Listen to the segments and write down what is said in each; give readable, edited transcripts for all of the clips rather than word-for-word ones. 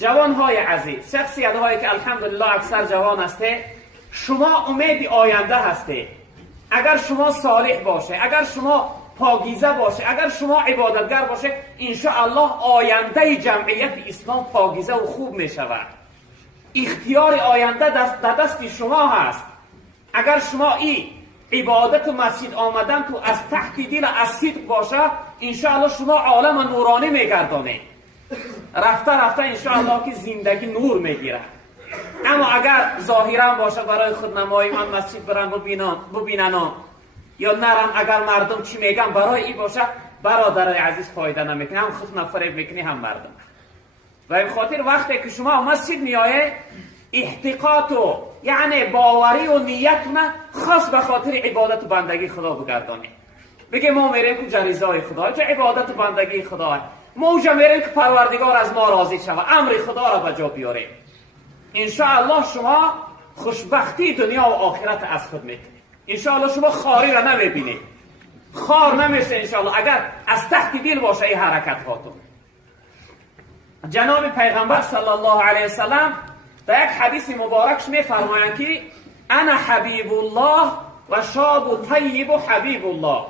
جوان های عزیز، شخصیت هایی که الحمدلله اکثر جوان هسته، شما امید آینده هسته. اگر شما صالح باشه، اگر شما پاکیزه باشه، اگر شما عبادتگر باشه، انشاءالله آینده جمعیت اسلام پاکیزه و خوب می شود. اختیار آینده در دست شما هست. اگر شما این عبادت و مسجد آمدن تو از تحت دل از صدق باشه، انشاءالله شما عالم نورانی میگردانه. رفته رفته انشاءالله که زندگی نور میگیره. اما اگر ظاهرا باشه برای خودنمایی، من مسجد برم ببینن یا نرم، اگر مردم چی میگن برای این باشه، برادر عزیز فایده نمیکنه، هم خود نفریب میکنی هم مردم. و این خاطر وقتی که شما مسجد میایه، احتقاط و یعنی باوری و نیتونه خاص به خاطر عبادت و بندگی خدا بگردانید. بگه ما میریم که جریزای خدا، چه عبادت و بندگی خدا، ما اونجا میریم که پروردگار از ما راضی شود، امر خدا را به جا بیاریم. انشاءالله شما خوشبختی دنیا و آخرت از خود میکنید. انشاءالله شما خاری را نمیبینید، خار نمیشه انشاءالله اگر از تحت دل باشه این حرکت هاتون. جناب پیغمبر صلی الله علیه وسلم در یک حدیث مبارکش میفرمایند که انا حبیب الله و شاب و طیب و حبیب الله.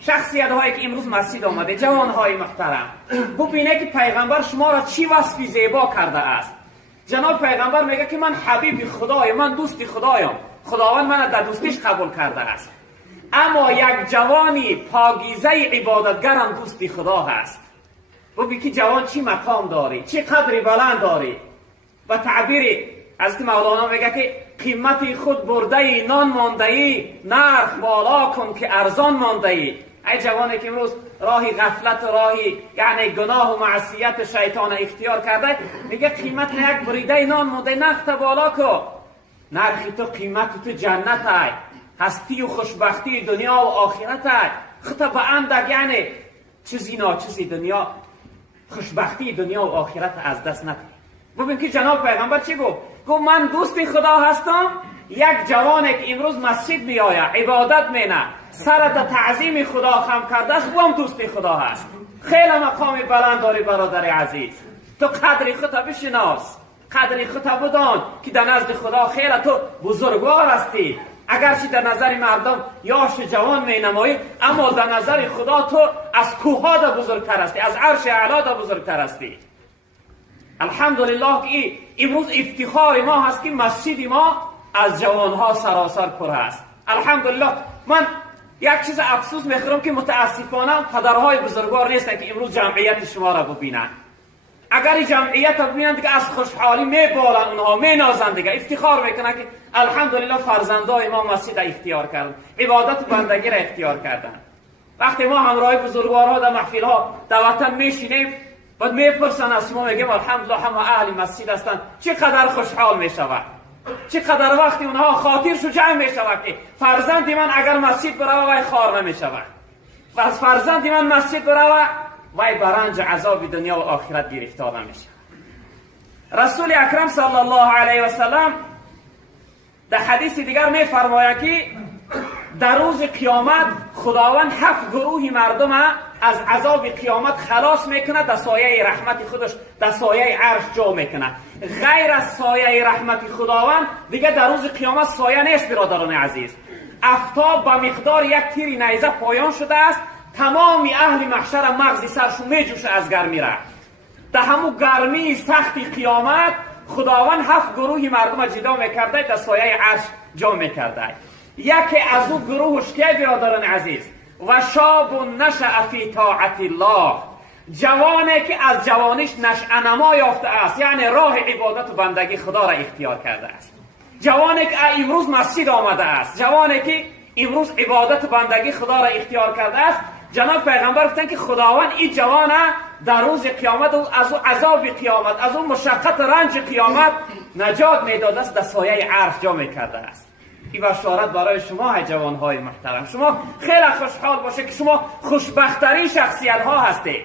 شخصیت هایی که امروز مسجد آمده، جوان های محترم، ببینه که پیغمبر شما را چی وصفی زیبا کرده است. جناب پیغمبر میگه که من حبیب خدایم، من دوست خدایم، خداوند من در دوستیش قبول کرده است. اما یک جوانی پاکیزه عبادتگرم دوست خدا هست. ببین که جوان چی مقام داری، چی قدری بلند داری. و تعبیر حضرت مولانا میگه که قیمت خود برده ای، نان مانده ای، نرخ بالا کن که ارزان مانده ای. ای جوانی که امروز راهی غفلت و راهی یعنی گناه و معصیت شیطان اختیار کرده، میگه قیمت یک بریده نان مانده، نرخ بالا کن. نرخی تو قیمت تو جنت ای، هستی و خوشبختی دنیا و آخرت ای. خطا به اندک یعنی چیزی ناچیزی دنیا، خوشبختی دنیا و آخرت از دست نده. ببین که جناب پیغمبر چی گفت؟ گفت من دوست خدا هستم. یک جوانی که امروز مسجد میآید، عبادت مینه، سرت تعظیم خدا خم کرده است، او هم دوست خدا هست. خیلی مقام بلند داری برادر عزیز. تو قدر خودت بشناس، قدر خودت بدان که در نزد خدا خیلی تو بزرگوار هستی. اگرچه در نظر مردم یاش جوان می نمایی، اما در نظر خدا تو از کوها دا بزرگتر هستی، از عرش اعلا دا بزرگتر هستی. الحمدلله که امروز افتخار ما هست که مسجد ما از جوانها سراسر پر هست. الحمدلله. من یک چیز افسوس میخورم که متاسفانه پدرهای بزرگوار نیستن که امروز جمعیت شما را ببینن. اگر این جمعیت را ببینن دیگه از خوشحالی میبالن، اونها مینازن، دیگه افتخار میکنن که الحمدلله فرزندای ما مسجد اختیار کردن، عبادت و بندگی را اختیار کردن. وقتی ما همراه بزرگوارها در محفل ها در وطن میشینیم، بعد میپرسن از ما، میگیم الحمدلله همه اهل مسجد هستن، چقدر خوشحال میشود، چقدر وقتی اونها خاطرشو جمع میشود که فرزند من اگر مسجد بروه وای خار نمیشود، و از فرزند من مسجد بروه وای برنج عذاب دنیا و آخرت گرفتار نمیشه. رسول اکرم صلی الله علیه و سلم در حدیث دیگر میفرماید که در روز قیامت خداوند 7 گروه مردم از عذاب قیامت خلاص میکنه، در سایه رحمت خودش در سایه عرش جا میکنه. غیر از سایه رحمت خداوند دیگه در روز قیامت سایه نیست برادران عزیز. آفتاب با مقدار یک تیر نیزه پایان شده است، تمامی اهل محشر مغز سرشون میجوشه از گرمی را. در همون گرمی سخت قیامت خداوند 7 گروه مردم جدا میکرده، در سایه عرش جا میکرده. یکی از او گروهش که برادران عزیز، و شاب نشأ فی طاعت الله، جوانی که از جوانیش نشأنما یافته است، یعنی راه عبادت و بندگی خدا را اختیار کرده است. جوانی که امروز مسجد آمده است، جوانی که امروز عبادت و بندگی خدا را اختیار کرده است. جناب پیغمبر گفتن که خداوند این جوان در روز قیامت از او عذاب قیامت، از اون مشقت رنج قیامت نجات میداده است، در سایه عرش جا میکرده است. این بشارت برای شما های جوانهای محترم. شما خیلی خوشحال باشه که شما خوشبختترین شخصیت ها هستید،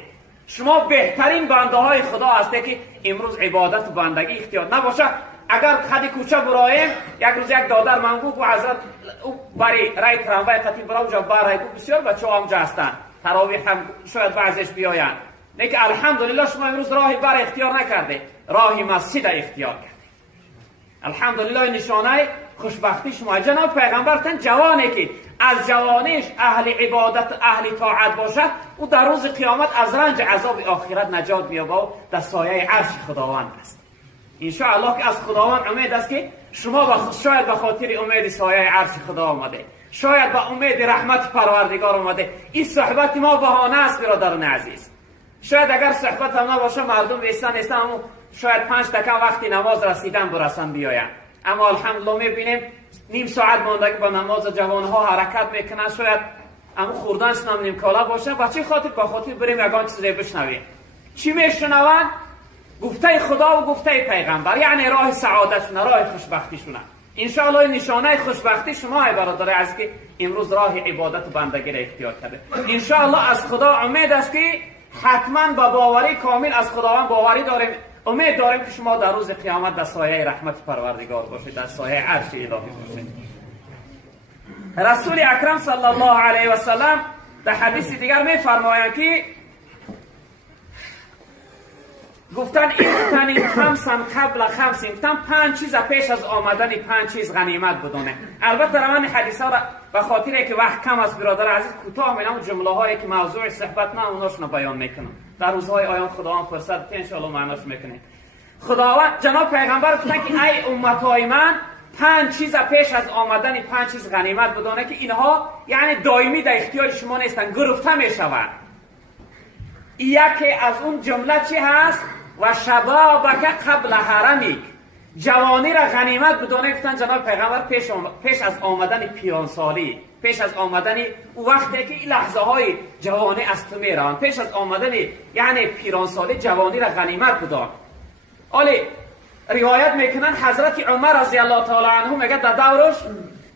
شما بهترین بنده های خدا هستید که امروز عبادت و بندگی اختیار نباشه. اگر خدی کوچه برایم، یک روز یک دادر من گفت و حضرت او برای رای تراموای قطیم برای اونجا برای گفت بسیار بچه ها همجا هستن، تراویح هم شاید بعضش بیاین. نه که الحمدلله شما امروز راهی بر اختیار نکرده، راهی مسجد اختیار کرده. الحمدلله نشانه خوشبختی شما. جناب پیغمبر تن جوانی که از جوانیش اهل عبادت اهل طاعت باشد، او در روز قیامت از رنج عذاب آخرت نجات می‌یابد و در سایه عرش خداوند است. ان شاء الله که از خداوند امید است که شما شاید به خاطر امید سایه عرش خدا آمده، شاید به امید رحمت پروردگار آمده. این صحبت ما بهانه است برادران عزیز. شاید اگر صحبت هم نباشه مردم بیستن اما شاید 5 دقیقه وقتی نماز رسیدن برسن بیاین. اما الحمدلله میبینیم نیم ساعت مانده با نماز جوانها حرکت میکنن، شاید اما خوردنش نمونیم کالا باشه. بچه خاطر با خاطر بریم یگان چیز رو بشنویم. چی میشنون؟ گفته خدا و گفته پیغمبر، یعنی راه سعادتشونه، راه خوشبختیشونه. انشاءالله نشانه خوشبختی شما ای برادر عزیز که امروز راه عبادت و بندگی را اختیار کرده. انشاءالله از خدا امید است که حتما با باوری کامل از خداوند باوری داریم، امید داریم که شما در روز قیامت در سایه رحمت پروردگار باشید، در سایه عرش الهی باشید. رسول اکرم صلی الله علیه و سلم در حدیث دیگر می‌فرمایند که گفتن این خمسن قبل خمسین، گفتن 5 چیز پیش از آمدن 5 چیز غنیمت بدونه. البته روان حدیث ها را به خاطر که وقت کم است برادر عزیز کوتاه میگم، جمله هایی که موضوع صحبت نه اوناشون بیان میکنم. در روزهای آیان خداوند فرصت بده ان شاء الله معناش میکنه. خداوند جناب پیغمبر گفتن که ای امتای من 5 چیز پیش از آمدن 5 چیز غنیمت بدونه که اینها یعنی دائمی در اختیار شما نیستن، گرفته میشوند. یکی از اون جمله چی هست؟ و شبابک قبل حرمک، جوانی را غنیمت بدونه. گفتن جناب پیغمبر پیش از آمدن پیرانسالی، پیش از آمدن او وقتی که این لحظه های جوانی از تو میرن، پیش از آمدن یعنی پیرانسالی جوانی را غنیمت بدون. ولی روایت میکنن حضرت عمر رضی الله تعالی عنه میگه در دورش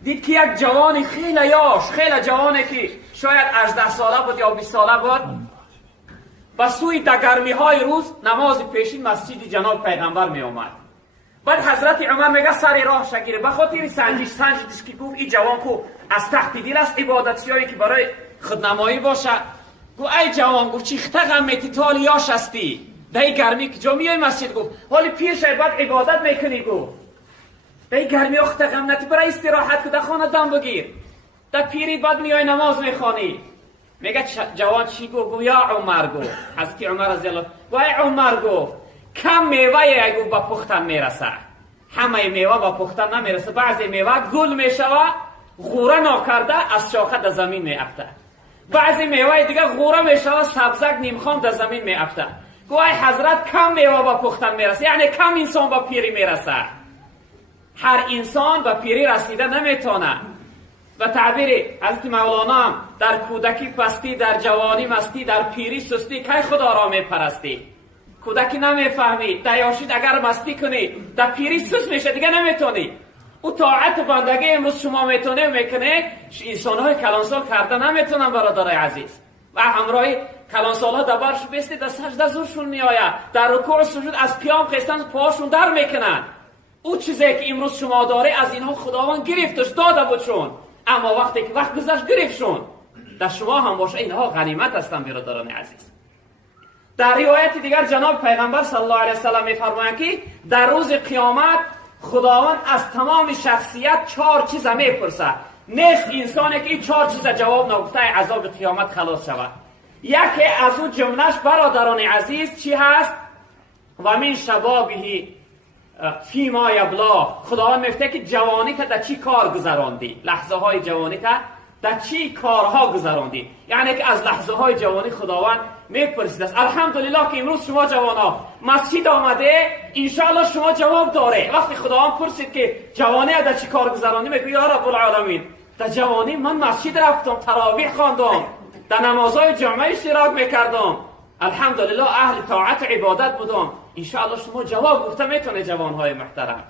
دید که یک جوانی خیلی یاش، خیلی جوانی که شاید 18 ساله بود یا 20 ساله بود، و سوی دگرمی های روز نماز پیشین مسجد جناب پیغمبر می آمد. بعد حضرت عمر میگه سر راه شگیره به خاطر سنجش که گفت این جوان کو از تحت دل است عبادتیایی که برای خودنمایی باشه. گو ای جوان، گفت چی غم میتی تو حال یاش هستی در گرمی که جامعه مسجد، گفت حالی پیش بعد عبادت میکنی، گفت در گرمی اخت غم نتی برای استراحت که در خانه دم بگیر، در پیری بعد میای نماز میخوانی. میگه جوان چی گو یا عمر، گو حضرت عمر رضی الله گو ای عمر، گفت کم میوه ای گو با پختن میرسه، همه میوه با پختن نمیرسه، بعضی میوه گل میشوه غوره ناکرده از شاخه در زمین میافته، بعضی میوه دیگه غوره میشوه سبزک نیمخوان در زمین میافته. گو ای حضرت کم میوه با پختن میرسه، یعنی کم انسان با پیری میرسه، هر انسان با پیری رسیده نمیتونه. و تعبیر حضرت مولانا هم در کودکی پستی، در جوانی مستی، در پیری سستی، کی خدا را میپرستی؟ کودکی نمیفهمی، در یاشید اگر مستی کنی در پیری سست میشه دیگه نمیتونی. او طاعت و بندگی امروز شما میتونه میکنه، انسانهای کلانسال کرده نمیتونن برادر عزیز. و همراهی کلانسال ها در برش بیستی در سجده زورشون میآید، در رکوع سجود از قیام خستن پاهاشون در میکنن. او چیزی که امروز شما داره از اینها خداوند گرفتش داده بودشون، اما وقتی که وقت گذشت گرفتشون. در شما هم باشه اینها غنیمت هستن برادران عزیز. در روایت دیگر جناب پیغمبر صلی الله علیه و سلم میفرمایند که در روز قیامت خداوند از تمام شخصیت 4 چیز میپرسه، نیست انسانی که این 4 چیز جواب نگفته عذاب قیامت خلاص شود. یکی از اون جملهش برادران عزیز چی هست؟ و من شبابه فی ما یبلا، خداوند میگه که جوانی تا در چی کار گذراندی، لحظه های جوانی تا در چی کارها گذراندی. یعنی که از لحظه های جوانی خداوند میپرسید است. الحمدلله که امروز شما جوانا مسجد آمده، انشاءالله شما جواب داره. وقتی خداوند پرسید که جوانی در چی کار گذراندی، میگه یا رب العالمین در جوانی من مسجد رفتم، تراویح خواندم، در نمازهای جمعه اشتراک میکردم، الحمدلله اهل طاعت عبادت بودم. انشاءالله شما جواب گفته میتونه جوانهای محترم.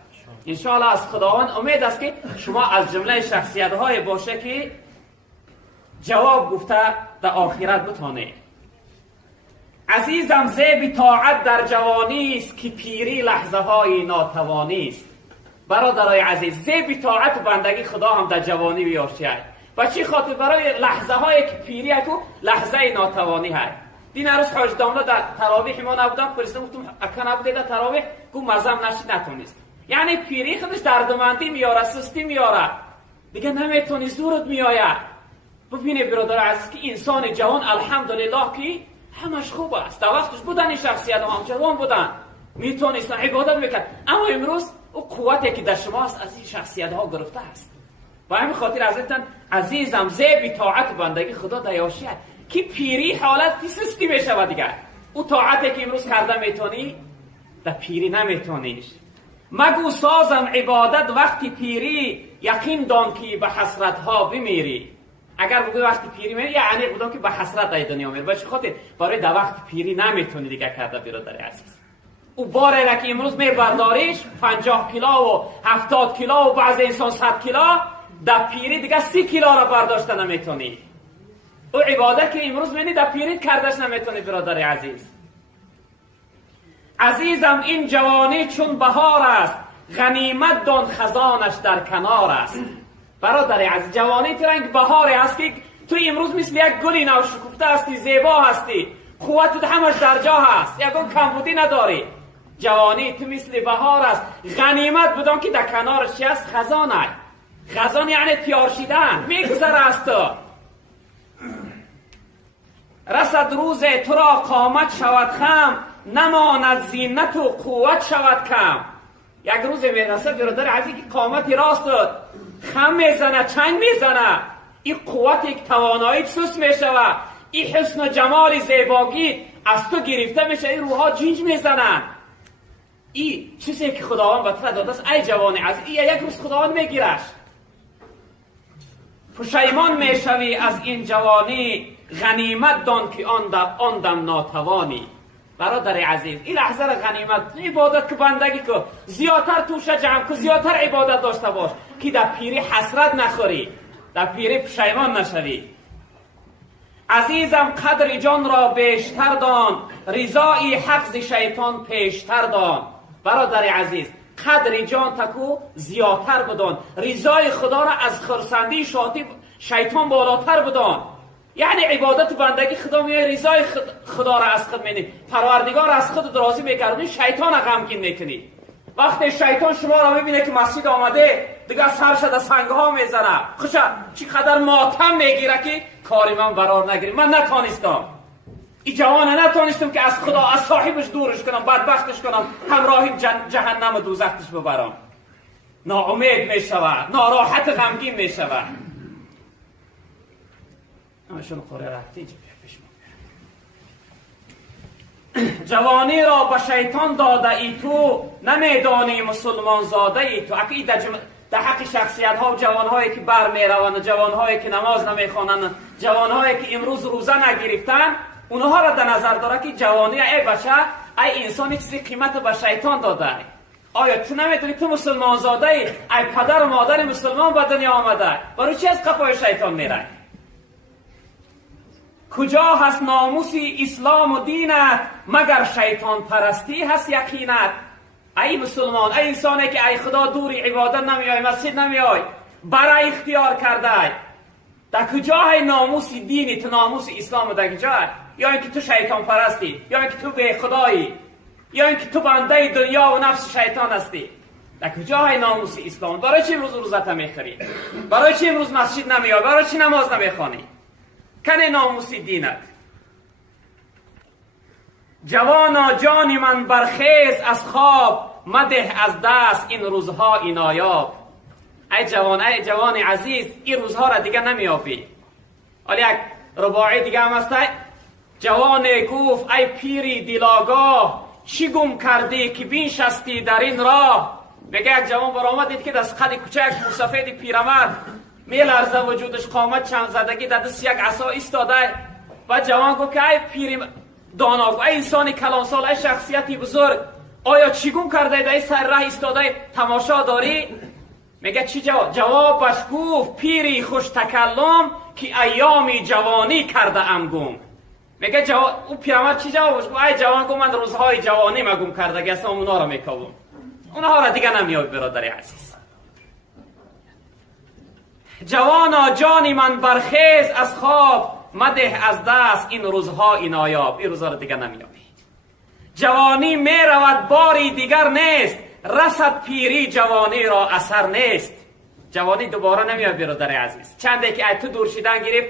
انشاءالله از خداوند امید است که شما از جمله شخصیت‌های باشه که جواب گفته در آخرت بتونه. عزیزم زیب طاعت در جوانی است که پیری لحظه های ناتوانی است. برادرای عزیز زیب طاعت و بندگی خدا هم در جوانی بیاشید. و چی خاطر؟ برای لحظه های که پیری تو لحظه ناتوانی هست. دین روز حاج داملا در تراویح ما نبودم، پرسیدم گفتم اکا نبوده در تراویح؟ گفت مزم نشید نتونست. یعنی پیری خودش دردمندی میاره، سستی میاره، دیگه نمیتونی، زورت میآید. ببینه برادر عزیز که انسان جوان الحمدلله که همش خوب است. در وقتش بودن این شخصیت هم جوان بودن، میتونستن عبادت میکرد. اما امروز او قوتی که در شما است از این شخصیت ها گرفته است. با همین خاطر ازتان عزیزم زیب طاعت بندگی خدا دیاشیه که پیری حالت سستی میشه دیگر. او طاعتی که امروز کرده میتونی در پیری نمیتونیش. مگو سازم عبادت وقتی پیری، یقین دان که به حسرت ها بمیری. اگر بگوی وقتی پیری میری یعنی بودم که به حسرت ای دنیا میری. باشه خاطر برای در وقت پیری نمیتونی دیگه کرده برادر عزیز. او باره را که امروز میبرداریش 50 کیلو و 70 کیلو و بعض انسان 100 کیلو، در پیری دیگه 30 کیلو را برداشته نمیتونی. او عبادت که امروز میبینی در پیری کردش نمیتونی برادر عزیز. عزیزم این جوانی چون بهار است، غنیمت دان خزانش در کنار است. برادر عزیز جوانی ترنگ بهاری است که تو امروز مثل یک گلی نو شکفته هستی، زیبا هستی، قوتت همش در جا هست، یک گل کمبودی نداری. جوانی تو مثل بهار است، غنیمت بدان که در کنارش چی است؟ خزانه. خزان یعنی تیار شدن، میگذره از تو. رسد روز تو را قامت شود خم، نماند زینت و قوت شود کم. یک روز میرسه برادر عزیز که قامتی راست خم میزنه، چنگ میزنه، این قوت یک توانایی سوس میشوه، این حسن و جمال زیباگی از تو گرفته میشه، این روحا جنج میزنن. این چیزی که خداوند به تو داده است ای جوان عزیز، این یک روز خداوند میگیرش. پشیمان میشوی از این جوانی، غنیمت دان که آن دم ناتوانی. برادر عزیز این لحظه را غنیمت عبادت که بندگی که زیادتر توشه جمع که زیادتر عبادت داشته باش که در پیری حسرت نخوری، در پیری پشیمان نشوی. عزیزم قدر جان را بیشتر دان، رضای حق ز شیطان پیشتر دان. برادر عزیز قدر جان تکو زیادتر بدان، رضای خدا را از خرسندی شاطی شیطان بالاتر بدان. یعنی عبادت بندگی خدا میگه رضای خدا را از خود میدی، پروردگار از خود راضی میکردی، شیطان را غمگین میکنی. وقتی شیطان شما را میبینه که مسجد آمده دیگه سرش در سنگ ها میزنه، خوشا چقدر ماتم میگیره که کاری من برار نگیری. من نتانستم، این جوانه نتانستم که از خدا از صاحبش دورش کنم، بدبختش کنم، همراهی جهنم و دوزختش ببرم. ناامید میشود، ناراحت غمگین میشود. همشون خوره رفتی اینجا پیش جوانی را به شیطان داده ای تو، نمیدانی مسلمان زاده ای تو. اکی در حق شخصیت ها و جوان هایی که بر میروند، جوان هایی که نماز نمیخوانند، جوان هایی که امروز روزه نگرفتن، اونها را در نظر داره که جوانی ای بچه ای انسانی چیزی قیمت به شیطان داده. آیا تو نمیدونی تو مسلمان زاده ای؟ ای پدر و مادر مسلمان به دنیا آمده، برای چی از قفای شیطان میره؟ کجا هست ناموسی اسلام و دینت، مگر شیطان پرستی هست یقینت. ای مسلمان، ای انسانی که ای خدا دوری عبادت نمیای، مسجد نمیای، برای اختیار کرده، در کجا های ناموس دینی تو، ناموس اسلام در کجا؟ یا اینکه تو شیطان پرستی، یا اینکه تو به خدایی، یا اینکه تو بنده دنیا و نفس شیطان هستی. در کجا های ناموس اسلام؟ برای چی امروز روزت نمیخوری؟ برای چی امروز مسجد نمیای؟ برای چی نماز نمیخوانی؟ کنه ناموس دینت. جوانا جانی من برخیز از خواب، مده از دست این روزها اینایاب. ای جوان عزیز این روزها را دیگه نمیابی. حالا یک رباعی دیگه هم هست، جوان گفت ای پیری دلاگاه، چی گم کردی که بینشستی در این راه. میگه یک جوان برآمد دید که دست قد کوچک موسفید پیرمرد میلرزه وجودش، قامت چند زدگی در دست یک عصا ایستاده. و جوان گفت که ای پیر داناگو، ای انسانی کلان سال، ای شخصیتی بزرگ، آیا چی گم کرده در این سر راه ایستاده تماشا داری؟ میگه چی جواب؟ جوابش گفت پیری خوش تکلم، که ایامی جوانی کرده ام گم. میگه او پیرمرد چی جوابش گفت؟ ای جوان گفت من روزهای جوانی ما گم کرده گستم، اونا را میکاوم، اونها را دیگه نمیاد. برادر عزیز جوانا جانی من برخیز از خواب، مده از دست این روزها این آیاب، این روزها رو دیگر نمیابی. جوانی می رود باری دیگر نیست، رسد پیری جوانی را اثر نیست. جوانی دوباره نمیاد برادر عزیز. چنده که تو دور شدن گرفت،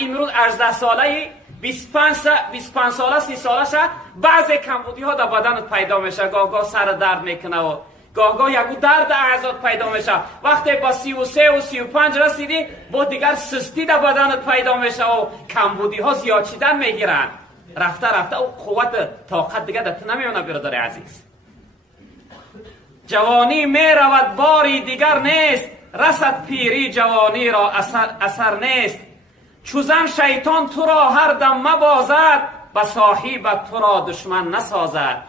امروز 18 ساله 25 ساله 30 ساله شد، بعضی کمبودی ها در بدنت پیدا میشه، گاه سر درد میکنه و گاه یکو درد اعضاد پیدا میشه. وقتی با 33 و 35 رسیدی با دیگر سستی در بدنت پیدا میشه و کمبودی ها زیاد شدن میگیرن. رفته او قوت طاقت دیگر در تو نمیونه برادر عزیز. جوانی می رود باری دیگر نیست، رسد پیری جوانی را اثر نیست. چوزن شیطان تو را هر دم مبازد، به صاحب تو را دشمن نسازد.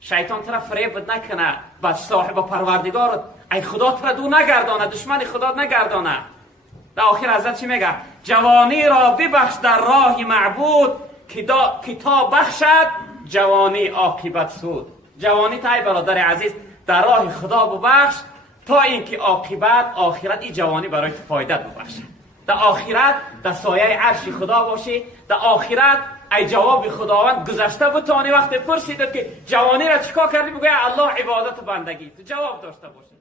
شیطان تو را فریب نکنه، به صاحب پروردگارت ای خدا تو را دو نگردانه، دشمن خدا نگردانه. در آخر حضرت چی میگه؟ جوانی را ببخش در راه معبود، که تا بخشد جوانی عاقبت سود. جوانی تای برادر عزیز در راه خدا ببخش تا اینکه عاقبت آخرت این جوانی برای تو فایده ببخشه. در آخرت در سایه عرش خدا باشی، در آخرت ای جواب خداوند گذشته بتانی. وقتی پرسیدید که جوانی را چیکار کردی، بگوی الله عبادت و بندگی، تو جواب داشته باشی.